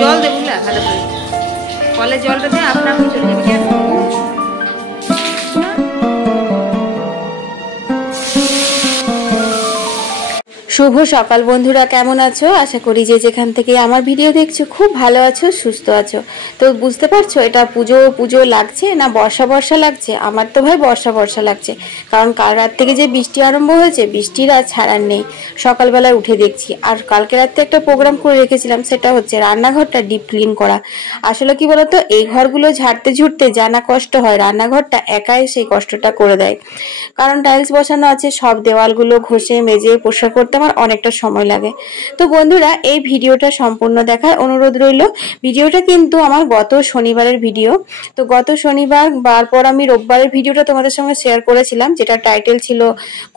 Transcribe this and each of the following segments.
জল দে বুঝলা, ভালো করে কলে জলটা দে, আপনা আপনি চলে যাবে। কেন শুভ সকাল বন্ধুরা, কেমন আছো? আশা করি যে যেখান থেকে আমার ভিডিও দেখছো খুব ভালো আছো, সুস্থ আছো। তো বুঝতে পারছো এটা পুজো পুজো লাগছে না বর্ষা বর্ষা লাগছে? আমার তো ভাই বর্ষা বর্ষা লাগছে, কারণ কাল রাত থেকে যে বৃষ্টি আরম্ভ হয়েছে, বৃষ্টির আর ছাড়ার নেই। সকালবেলায় উঠে দেখছি, আর কালকে রাতে একটা প্রোগ্রাম করে রেখেছিলাম, সেটা হচ্ছে রান্নাঘরটা ডিপ ক্লিন করা। আসলে কি বলতো, এই ঘরগুলো ঝাড়তে ঝুড়তে জানা কষ্ট হয়, রান্নাঘরটা একাই সেই কষ্টটা করে দেয়। কারণ টাইলস বসানো আছে, সব দেওয়ালগুলো ঘষে মেজে পরিষ্কার করতে আমার অনেকটা সময় লাগে। তো বন্ধুরা, এই ভিডিওটা সম্পূর্ণ দেখার অনুরোধ রইল। ভিডিওটা কিন্তু আমার গত শনিবারের ভিডিও। তো গত শনিবার পর আমি রোববারের ভিডিওটা তোমাদের সঙ্গে শেয়ার করেছিলাম, যেটা টাইটেল ছিল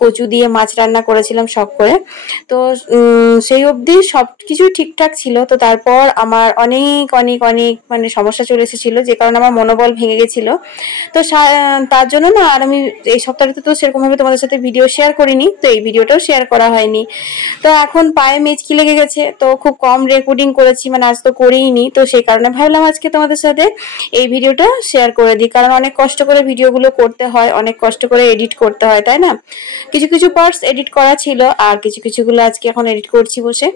কচু দিয়ে মাছ রান্না করেছিলাম শখ করে। তো সেই অবধি সবকিছু ঠিকঠাক ছিল। তো তারপর আমার অনেক অনেক অনেক মানে সমস্যা চলে এসেছিল, যে কারণে আমার মনোবল ভেঙে গেছিল। তো তার জন্য না আর আমি এই সপ্তাহটাতে তো সেরকম ভাবে তোমাদের সাথে ভিডিও শেয়ার করিনি, তো এই ভিডিওটাও শেয়ার করা হয়নি। তো এখন পায়ে মেচকি লেগে গেছে, তো খুব কম রেকর্ডিং করেছি, মানে আজ তো করিনি। তো সেই কারণে ভাবলাম আজকে তোমাদের সাথে এই ভিডিওটা শেয়ার করে দিই, কারণ অনেক কষ্ট করে ভিডিওগুলো করতে হয়, অনেক কষ্ট করে এডিট করতে হয়, তাই না? কিছু কিছু পার্টস এডিট করা ছিল, আর কিছু কিছুগুলো আজকে এখন এডিট করছি বসে।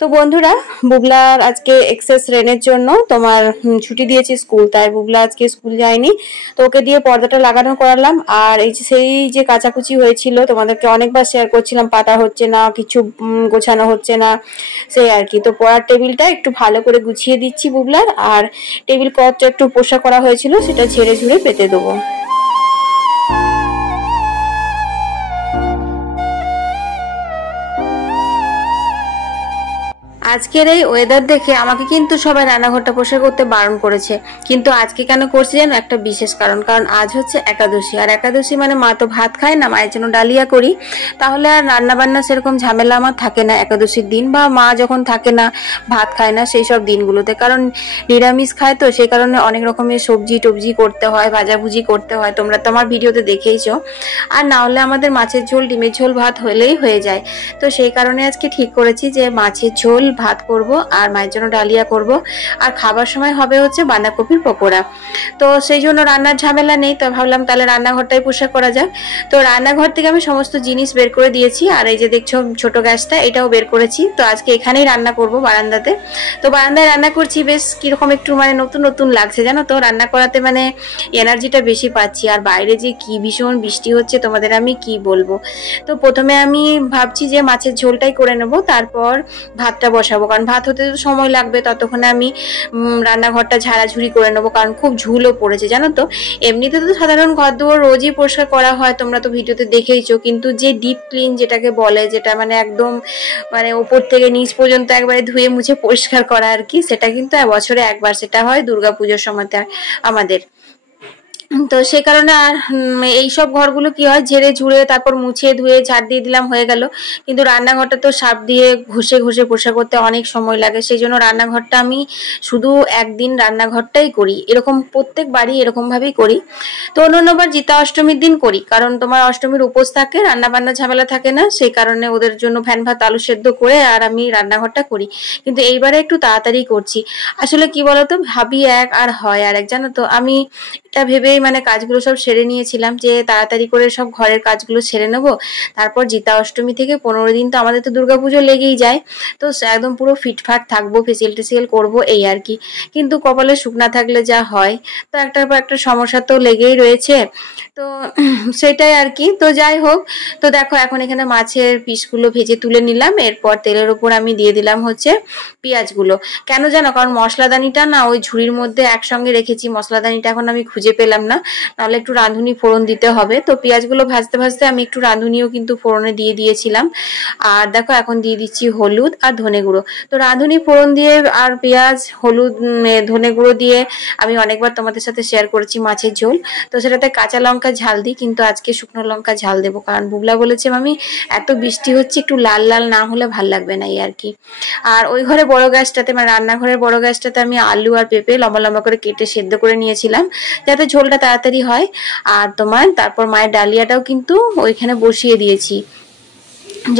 তো বন্ধুরা, বুবলার আজকে এক্সেস রেনের জন্য তোমার ছুটি দিয়েছি স্কুল, তাই বুবলা আজকে স্কুল যায়নি। তো ওকে দিয়ে পর্দাটা লাগানো করালাম। আর এই যে সেই যে কাচাকুচি হয়েছিল, তোমাদেরকে অনেকবার শেয়ার করছিলাম, পাতা হচ্ছে না, কিছু গোছানো হচ্ছে না, সেই আর কি। তো পড়ার টেবিলটা একটু ভালো করে গুছিয়ে দিচ্ছি বুবলার, আর টেবিল ক্লথটা একটু পোষা করা হয়েছিল, সেটা ঝেড়ে ঝুড়ে পেতে দেবো। আজকের এই ওয়েদার দেখে আমাকে কিন্তু সবাই রান্নাঘরটা পরিষ্কার করতে বারণ করেছে, কিন্তু আজকে কেন করছি জানো? একটা বিশেষ কারণ আজ হচ্ছে একাদশী, আর একাদশী মানে মা তো ভাত খায় না, মায়ের জন্য ডালিয়া করি। তাহলে আর রান্না বান্না সেরকম ঝামেলা আমার থাকে না একাদশীর দিন, বা মা যখন থাকে না, ভাত খায় না সেই সব দিনগুলোতে, কারণ নিরামিষ খায়, তো সেই কারণে অনেক রকমের সবজি টবজি করতে হয়, ভাজাভুজি করতে হয়, তোমরা তো আমার ভিডিওতে দেখেইছো। আর না হলে আমাদের মাছের ঝোল ডিমের ঝোল ভাত হলেই হয়ে যায়। তো সেই কারণে আজকে ঠিক করেছি যে মাছের ঝোল ভাত করব, আর মায়ের জন্য ডালিয়া করব, আর খাবার সময় হবে হচ্ছে বাঁধাকপির পকোড়া। তো সেই জন্য রান্নার ঝামেলা নেই, তো ভাবলাম তাহলে রান্নাঘরটাই পরিষ্কার করা যাক। তো রান্নাঘর থেকে আমি সমস্ত জিনিস বের করে দিয়েছি, আর এই যে দেখছো ছোট গ্যাসটা, এটাও বের করেছি। তো আজকে এখানেই রান্না করব, বারান্দাতে। তো বারান্দায় রান্না করছি, বেশ কিরকম একটু মানে নতুন নতুন লাগছে জানো তো, রান্না করাতে মানে এনার্জিটা বেশি পাচ্ছি। আর বাইরে যে কি ভীষণ বৃষ্টি হচ্ছে, তোমাদের আমি কি বলবো। তো প্রথমে আমি ভাবছি যে মাছের ঝোলটাই করে নেব, তারপর ভাতটা বসাবো, কারণ ভাত হতে তো সময় লাগবে, ততক্ষণে আমি রান্নাঘরটা ঝাড়াঝুড়ি করে নেবো, কারণ খুব ঝুলও পড়েছে জানো তো। এমনিতে তো সাধারণ ঘর দুয়ার রোজই পরিষ্কার করা হয়, তোমরা তো ভিডিওতে দেখেইছো, কিন্তু যে ডিপ ক্লিন যেটাকে বলে, যেটা মানে একদম মানে উপর থেকে নিচ পর্যন্ত একবারে ধুয়ে মুছে পরিষ্কার করা আর কি, সেটা কিন্তু বছরে একবার, সেটা হয় দুর্গাপুজোর সময়তে আমাদের। তো সেই কারণে আর এইসব ঘরগুলো কি হয়, ঝেড়ে ঝুড়ে তারপর মুছিয়ে ধুয়ে ঝাড় দিয়ে দিলাম, হয়ে গেল। কিন্তু রান্নাঘরটা তো সার্ফ দিয়ে ঘষে ঘষে পরিষ্কার করতে অনেক সময় লাগে, সেই জন্য রান্নাঘরটা আমি শুধু একদিন রান্নাঘরটাই করি, এরকম প্রত্যেক বাড়ি এরকম ভাবেই করি। তো অন্যবার জিতা অষ্টমীর দিন করি, কারণ তোমার অষ্টমীর উপোস থাকে, রান্না বান্না ঝামেলা থাকে না, সেই কারণে ওদের জন্য ফ্যান ভাত আলু সেদ্ধ করে আর আমি রান্নাঘরটা করি। কিন্তু এইবারে একটু তাড়াতাড়ি করছি। আসলে কি বলতো, ভাবি এক আর হয় আর এক, জানো তো। আমি এটা ভেবেই মানে কাজগুলো সব সেরে নিয়েছিলাম, যে তাড়াতাড়ি করে সব ঘরের কাজগুলো সেরে নেবো, তারপর জিতা অষ্টমী থেকে 15 দিন তো আমাদের তো দুর্গাপুজো লেগেই যায়, তো একদম পুরো ফিটফাট থাকবো, ফেসিয়াল টেসিয়াল করবো, এই আর কি। কিন্তু কপালে শুকনা থাকলে যা হয়, তো একটার পর একটা সমস্যা তো লেগেই রয়েছে, তো সেটাই আর কি। তো যাই হোক, তো দেখো এখন এখানে মাছের পিসগুলো ভেজে তুলে নিলাম, এরপর তেলের উপর আমি দিয়ে দিলাম হচ্ছে পেঁয়াজগুলো। কেন জানো? কারণ মশলাদানিটা না ওই ঝুড়ির মধ্যে একসঙ্গে রেখেছি, মশলাদানিটা এখন আমি খুঁজে পেলাম না, নাহলে একটু রাঁধুনি ফোড়ন দিতে হবে। তো পেঁয়াজগুলো ভাজতে ভাজতে আমি একটু রাঁধুনিও কিন্তু ফোড়নে দিয়ে দিয়েছিলাম। আর দেখো এখন দিয়ে দিচ্ছি হলুদ আর ধনে গুঁড়ো। তো রাঁধুনি ফোড়ন দিয়ে আর পেঁয়াজ হলুদ ধনে গুঁড়ো দিয়ে আমি অনেকবার তোমাদের সাথে শেয়ার করেছি মাছের ঝোল। তো সেটাতে কাঁচা লঙ্কা ঝাল দিই, কিন্তু আজকে শুকনো লঙ্কা ঝাল দেবো, কারণ বুবলা বলেছে মামি এত বৃষ্টি হচ্ছে একটু লাল লাল না হলে ভাল লাগবে না, এই আর কি। আর ওই ঘরে বড় গ্যাসটাতে মানে রান্নাঘরের বড় গ্যাসটাতে আমি আলু আর পেঁপে লম্বা লম্বা করে কেটে সেদ্ধ করে নিয়েছিলাম, যাতে ঝোলটা তাড়াতাড়ি হয়। আর তোমার তারপর মায়ের ডালিয়াটাও কিন্তু ওইখানে বসিয়ে দিয়েছি।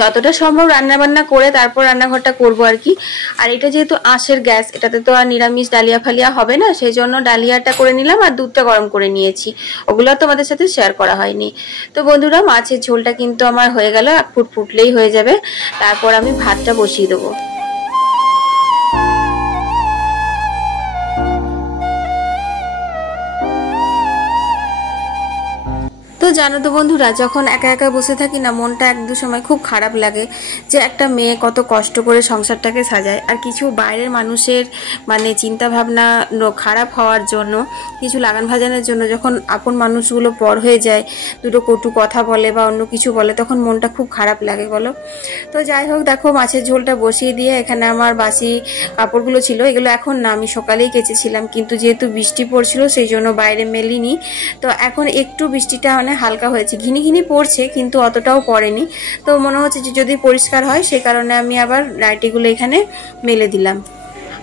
যতটা সম্ভব রান্না বান্না করে তারপর রান্নাঘরটা করবো আর কি। আর এটা যেহেতু আঁশের গ্যাস, এটাতে তো আর নিরামিষ ডালিয়া ফালিয়া হবে না, সেই জন্য ডালিয়াটা করে নিলাম আর দুধটা গরম করে নিয়েছি। ওগুলো তোমাদের সাথে শেয়ার করা হয়নি। তো বন্ধুরা, মাছের ঝোলটা কিন্তু আমার হয়ে গেল, ফুটলেই হয়ে যাবে। তারপর আমি ভাতটা বসিয়ে দেবো। তো জানো তো বন্ধুরা, যখন একা একা বসে থাকি না, মনটা এক দু সময় খুব খারাপ লাগে যে একটা মেয়ে কত কষ্ট করে সংসারটাকে সাজায়, আর কিছু বাইরের মানুষের মানে চিন্তা ভাবনা খারাপ হওয়ার জন্য, কিছু লাগান ভাজানোর জন্য যখন আপন মানুষগুলো পর হয়ে যায়, দুটো কটু কথা বলে বা অন্য কিছু বলে, তখন মনটা খুব খারাপ লাগে বলো। তো যাই হোক, দেখো মাছের ঝোলটা বসিয়ে দিয়ে এখানে আমার বাসি কাপড়গুলো ছিল, এগুলো এখন না, আমি সকালেই কেচেছিলাম, কিন্তু যেহেতু বৃষ্টি পড়ছিল সেই জন্য বাইরে মেলিনি। তো এখন একটু বৃষ্টিটা হালকা হয়েছে, ঘিনি ঘিনি পড়ছে কিন্তু অতটাও পড়েনি। তো মনে হচ্ছে যে যদি পরিষ্কার হয়, সেই কারণে আমি আবার নাইটিগুলো এখানে মেলে দিলাম।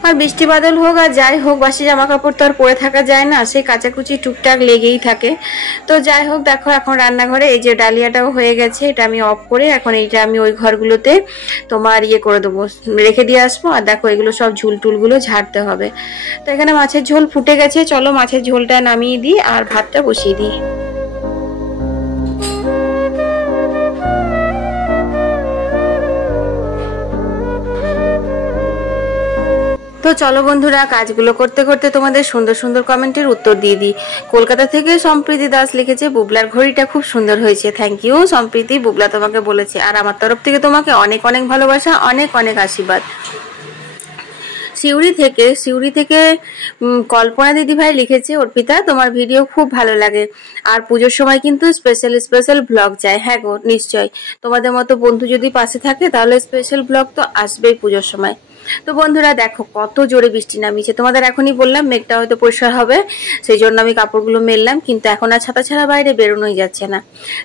আর বৃষ্টি বাদল হোক আর যাই হোক, বাসি জামা কাপড় তো আর পরে থাকা যায় না, সেই কাচাকুচি টুকটাক লেগেই থাকে। তো যাই হোক, দেখো এখন রান্নাঘরে এই যে ডালিয়াটাও হয়ে গেছে, এটা আমি অফ করে এখন এইটা আমি ওই ঘরগুলোতে তোমার করে দেবো, রেখে দিয়ে আসবো। আর দেখো এগুলো সব ঝুল টুলগুলো ঝাড়তে হবে। তো এখানে মাছের ঝোল ফুটে গেছে, চলো মাছের ঝোলটা নামিয়ে দিই আর ভাতটা বসিয়ে দিই। তো চলো বন্ধুরা, কাজগুলো করতে করতে তোমাদের সুন্দর সুন্দর কমেন্টের উত্তর দিয়ে দিই। কলকাতা থেকে সম্প্রীতি দাস লিখেছে, বুবলার ঘড়িটা খুব সুন্দর হয়েছে। থ্যাংক ইউ সম্প্রীতি, বুবলা তোমাকে বলেছে। আর আমার তরফ থেকে তোমাকে অনেক অনেক ভালোবাসা, অনেক অনেক আশীর্বাদ। সিউড়ি থেকে কল্পনা দিদিভাই লিখেছে, অর্পিতা তোমার ভিডিও খুব ভালো লাগে, আর পুজোর সময় কিন্তু স্পেশাল ব্লগ যায়। হ্যাঁ গো, নিশ্চয়, তোমাদের মতো বন্ধু যদি পাশে থাকে তাহলে স্পেশাল ব্লগ তো আসবেই পুজোর সময়। তো বন্ধুরা দেখো কত জোরে বৃষ্টি নামিয়েছে, তোমাদের এখনই বললাম মেঘটা হয়তো পরিষ্কার হবে, সেই জন্য আমি কাপড়গুলো মেললাম, কিন্তু এখন আর ছাতা ছাড়া বাইরে বেরোনোই যাচ্ছে না।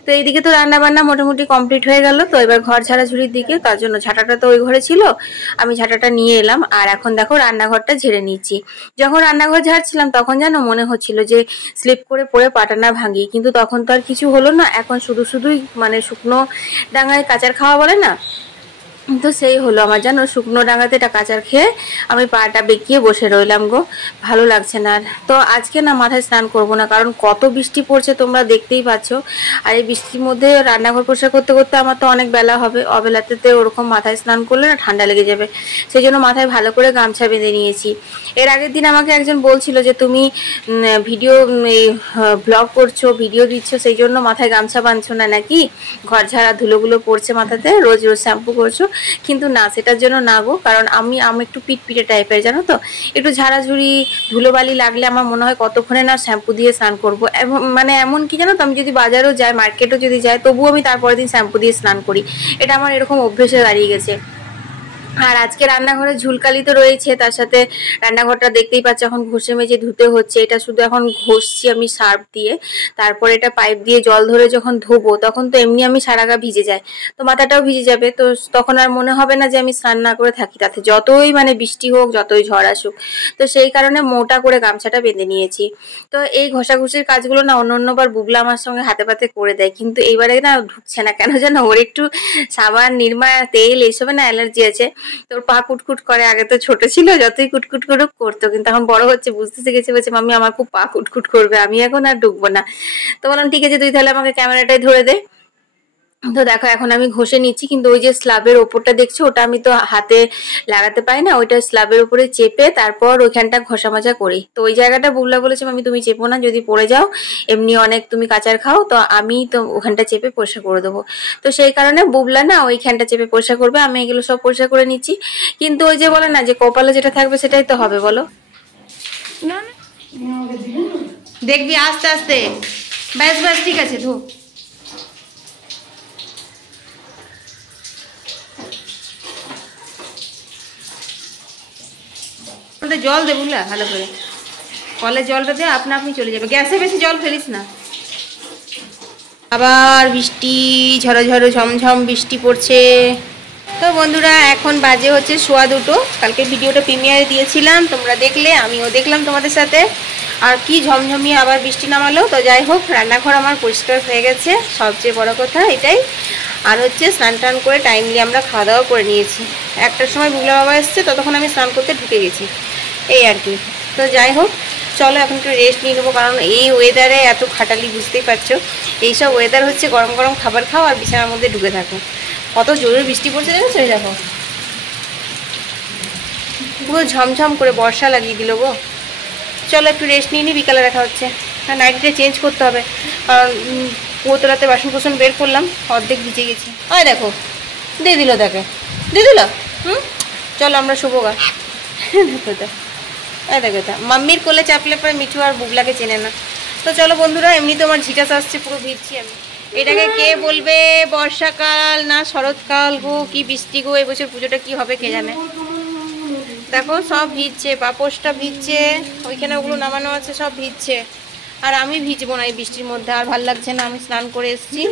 তো এইদিকে তো রান্না বান্না মোটামুটি কমপ্লিট হয়ে গেল। তো এবার ঘর ঝাড়াঝুড়ির দিকে, তার জন্য ঝাঁটাটা তো ওই ঘরে ছিল, আমি ঝাঁটাটা নিয়ে এলাম। আর এখন দেখো রান্নাঘরটা ঝেড়ে নিচ্ছি। যখন রান্নাঘর ঝাড়ছিলাম তখন যেন মনে হচ্ছিল যে স্লিপ করে পড়ে পাটা না ভাঙি, কিন্তু তখন তো আর কিছু হলো না। এখন শুধুই মানে শুকনো ডাঙায় কাচার খাওয়া বলে না, তো সেই হলো আমার, জানো শুকনো ডাঙাতে এটা কাচার খেয়ে আমি পাটা বেঁকিয়ে বসে রইলাম গো, ভালো লাগছে না। তো আজকে না মাথায় স্নান করব না, কারণ কত বৃষ্টি পড়ছে তোমরা দেখতেই পাচ্ছ। আর এই বৃষ্টির মধ্যে রান্নাঘর পরিষ্কার করতে করতে আমার তো অনেক বেলা হবে, অবেলাতে ওরকম মাথায় স্নান করলে না ঠান্ডা লেগে যাবে, সেই জন্য মাথায় ভালো করে গামছা বেঁধে নিয়েছি। এর আগের দিন আমাকে একজন বলছিল যে তুমি ভিডিও ব্লগ করছো, ভিডিও দিচ্ছ, সেই জন্য মাথায় গামছা বাঁধছো না নাকি, ঘর ঝাড়া ধুলোগুলো পড়ছে মাথাতে, রোজ রোজ শ্যাম্পু করছো। কিন্তু না, সেটার জন্য না গো, কারণ আমি একটু পিটপিটে টাইপের, জানো তো, একটু ঝাড়াঝুড়ি ধুলোবালি লাগলে আমার মনে হয় কতক্ষণে না শ্যাম্পু দিয়ে স্নান করবো। মানে এমন কি জানো তো, আমি যদি বাজারও যাই, মার্কেটও যদি যাই, তবুও আমি তারপরের দিন শ্যাম্পু দিয়ে স্নান করি, এটা আমার এরকম অভ্যেসে দাঁড়িয়ে গেছে। আর আজকে রান্নাঘরে ঝুলকালি তো রয়েছে, তার সাথে রান্নাঘরটা দেখতেই পাচ্ছ এখন ঘষে মেজে ধুতে হচ্ছে। এটা শুধু এখন ঘষছি আমি সার্ফ দিয়ে, তারপরে এটা পাইপ দিয়ে জল ধরে যখন ধোবো তখন তো এমনি আমি সারা গা ভিজে যায়, তো মাথাটাও ভিজে যাবে, তো তখন আর মনে হবে না যে আমি স্নান না করে থাকি, তাতে যতই মানে বৃষ্টি হোক, যতই ঝড় আসুক। তো সেই কারণে মোটা করে গামছাটা বেঁধে নিয়েছি। তো এই ঘষাঘষির কাজগুলো না অন্যবার বুবলা আমার সঙ্গে হাতে পাতে করে দেয়, কিন্তু এইবারে না ঢুকছে না কেন যেন, ওর একটু সাবান, নিরমা, তেল এইসবে না অ্যালার্জি আছে, তোর পা কুটকুট করে। আগে তো ছোট ছিল, যতই কুটকুট করে করতো, কিন্তু এখন বড় হচ্ছে, বুঝতে শিখেছে, বলছে মাম্মি আমার খুব পা কুটকুট করবে, আমি এখন আর ঢুকবো না। তো বললাম ঠিক আছে, তুই তাহলে আমাকে ক্যামেরাটাই ধরে দে। তো দেখো এখন আমি ঘষে নিচ্ছি, কিন্তু ওই যে স্ল্যাবের ওপরটা দেখছো, ওটা আমি তো হাতে লাগাতে পারি না, ওইটা স্ল্যাবের উপরে চেপে তারপর ওইখানটা ঘষা মাজা করি। তো ওই জায়গাটা বুবলা বলেছে আমি তুমি চেপো না, যদি পড়ে যাও, এমনি অনেক তুমি কাচার খাও, তো আমি তো ওখানটা চেপে পরিষ্কার করে দেবো। তো সেই কারণে বুবলা না ওইখানটা চেপে পরিষ্কার করবে, আমি এগুলো সব পরিষ্কার করে নিচ্ছি। কিন্তু ওই যে বলে না যে কপালে যেটা থাকবে সেটাই তো হবে, বলো না, দেখবি আস্তে আস্তে, ব্যাস ব্যাস ঠিক আছে, ধো। জল দে বুঝলা, ভালো করে কলের জলটা দে, আপনি চলে যাবে, গ্যাসে বেশি জল ফেলিস না। আবার বৃষ্টি, ঝড়ো ঝড়ো ঝমঝম বৃষ্টি পড়ছে। তো বন্ধুরা এখন বাজে হচ্ছে 2:15। কালকে ভিডিওটা প্রিমিয়ারে দিয়েছিলাম, তোমরা দেখলে, আমিও দেখলাম তোমাদের সাথে। আর কি ঝমঝমিয়ে আবার বৃষ্টি নামালো। তো যাই হোক, রান্নাঘর আমার পরিষ্কার হয়ে গেছে, সবচেয়ে বড় কথা এটাই। আর হচ্ছে স্নান টান করে টাইমলি আমরা খাওয়া দাওয়া করে নিয়েছি। একটার সময় বুগলা বাবা এসছে, ততক্ষণ আমি স্নান করতে ঢুকে গেছি, এই আর কি। তো যাই হোক, চলো এখন একটু রেস্ট নিয়ে নেবো, কারণ এই ওয়েদারে এত খাটালি, বুঝতেই পারছো। এইসব ওয়েদার হচ্ছে গরম গরম খাবার খাও আর বিছানার মধ্যে ঢুকে থাকো। কত জোরে বৃষ্টি পড়ছে দেখেছো, দেখো পুরো ঝমঝম করে বর্ষা লাগিয়ে দিল গো। চলো একটু রেস্ট নিয়ে নিই, বিকালে দেখা হচ্ছে। হ্যাঁ, নাইটিটা চেঞ্জ করতে হবে, কারণ রাতে বাসন কোসন বের করলাম, অর্ধেক ভিজে গেছে। ওই দেখো দিয়ে দিল, দেখে দিয়ে দিল। চলো আমরা শুভ গা। দেখো তো, এই দেখো তো, মাম্মির কোলে চাপলে পরে মিঠু আর বুগলাকে চেনে না। তো চলো বন্ধুরা, এমনি তো আমার ঝিটাস আসছে, পুরো ভিজছি আমি। এটাকে কে বলবে বর্ষাকাল না শরৎকাল গো, কি বৃষ্টি গো, এবছর পুজোটা কি হবে কে জানে। দেখো সব ভিজছে, পাপোশটা ভিজছে, ওইখানে ওগুলো নামানো আছে, সব ভিজছে। আর আমি ভিজবো না এই বৃষ্টির মধ্যে, আর ভাল লাগছে না। আমি স্নান করে এসেছি।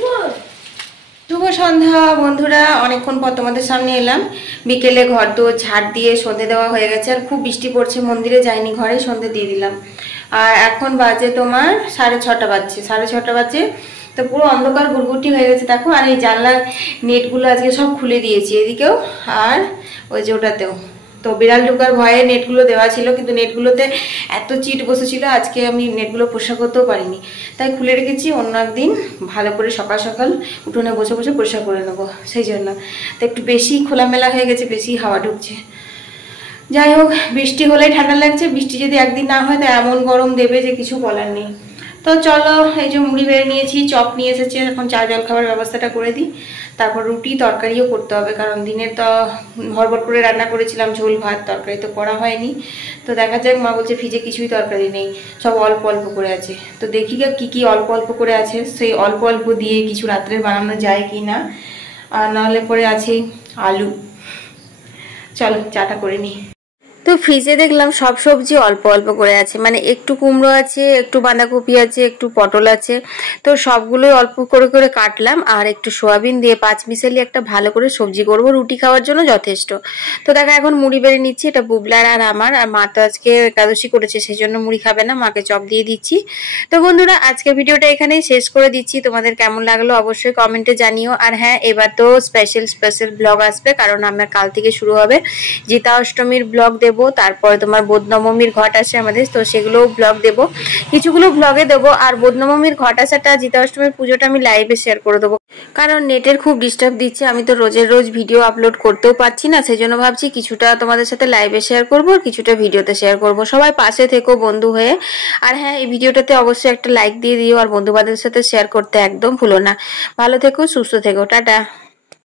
শুভ সন্ধ্যা বন্ধুরা, অনেকক্ষণ পর তোমাদের সামনে এলাম। বিকেলে ঘর তো ঝাড় দিয়ে সন্ধে দেওয়া হয়ে গেছে, আর খুব বৃষ্টি পড়ছে, মন্দিরে যাইনি, ঘরে সন্ধে দিয়ে দিলাম। আর এখন বাজে তোমার 6:30 বাজছে, 6:30 বাজে। তো পুরো অন্ধকার গুড়গুড়ি হয়ে গেছে দেখো। আর এই জানলার নেটগুলো আজকে সব খুলে দিয়েছি, এদিকেও আর ওই যে ওটাতেও। তো বিড়াল ঢোকার ভয়ে নেটগুলো দেওয়া ছিল, কিন্তু নেটগুলোতে এত চিট বসেছিল, আজকে আমি নেটগুলো পরিষ্কার করতেও পারিনি, তাই খুলে রেখেছি। অন্য একদিন ভালো করে সকাল সকাল উঠোনে বসে বসে পরিষ্কার করে নেবো, সেই জন্য। তো একটু বেশি খোলামেলা হয়ে গেছে, বেশি হাওয়া ঢুকছে। যাই হোক, বৃষ্টি হলেই ঠান্ডা লাগছে, বৃষ্টি যদি একদিন না হয় তো এমন গরম দেবে যে কিছু বলার নেই। তো চলো, এই যে মুড়ি বেড়ে নিয়েছি, চপ নিয়ে এসেছে, এখন চা জল খাবার ব্যবস্থাটা করে দিই। তারপর রুটি তরকারিও করতে হবে, কারণ দিনের তো হড়বড় করে রান্না করেছিলাম, ঝোল ভাত, তরকারি তো করা হয়নি। তো দেখা যাক, মা বলছে ফ্রিজে কিছুই তরকারি নেই, সব অল্প অল্প করে আছে। তো দেখি কি কি অল্প অল্প করে আছে, সেই অল্প অল্প দিয়ে কিছু রাত্রে বানানো যায় কি না। আর নাহলে পরে আছে আলু। চলো চাটা করে নিই। তো ফ্রিজে দেখলাম সব সবজি অল্প অল্প করে আছে, মানে একটু কুমড়ো আছে, একটু বাঁধাকপি আছে, একটু পটল আছে। তো সবগুলোই অল্প করে করে কাটলাম, আর একটু সোয়াবিন দিয়ে পাঁচমিশালি একটা ভালো করে সবজি করব, রুটি খাওয়ার জন্য যথেষ্ট। তো দেখো এখন মুড়ি বেড়ে নিচ্ছি, এটা বুবলার আর আমার। আর মা তো আজকে একাদশী করেছে, সেই জন্য মুড়ি খাবে না, মাকে চপ দিয়ে দিচ্ছি। তো বন্ধুরা, আজকের ভিডিওটা এখানেই শেষ করে দিচ্ছি। তোমাদের কেমন লাগলো অবশ্যই কমেন্টে জানিও। আর হ্যাঁ, এবার তো স্পেশাল ব্লগ আসবে, কারণ আমার কাল থেকে শুরু হবে জিতা অষ্টমীর ব্লগ দেব। তারপরে তোমার বোধ নবমীর ঘট আছে আমাদের, তো সেগুলোও ব্লগ দেব, কিছুগুলো ব্লগে দেবো। আর বোধ নবমীর ঘট আসাটা, জিতা অষ্টমীর পুজোটা আমি লাইভে শেয়ার করে দেবো, কারণ নেটের খুব ডিস্টার্ব দিচ্ছে। আমি তো রোজের রোজ ভিডিও আপলোড করতেও পারছি না, সেই জন্য ভাবছি কিছুটা তোমাদের সাথে লাইভে শেয়ার করবো, আর কিছুটা ভিডিওতে শেয়ার করব। সবাই পাশে থেকো বন্ধু হয়ে। আর হ্যাঁ, এই ভিডিওটাতে অবশ্যই একটা লাইক দিয়ে দিও, আর বন্ধু বান্ধবের সাথে শেয়ার করতে একদম ভুলো না। ভালো থেকো, সুস্থ থেকো, টাটা।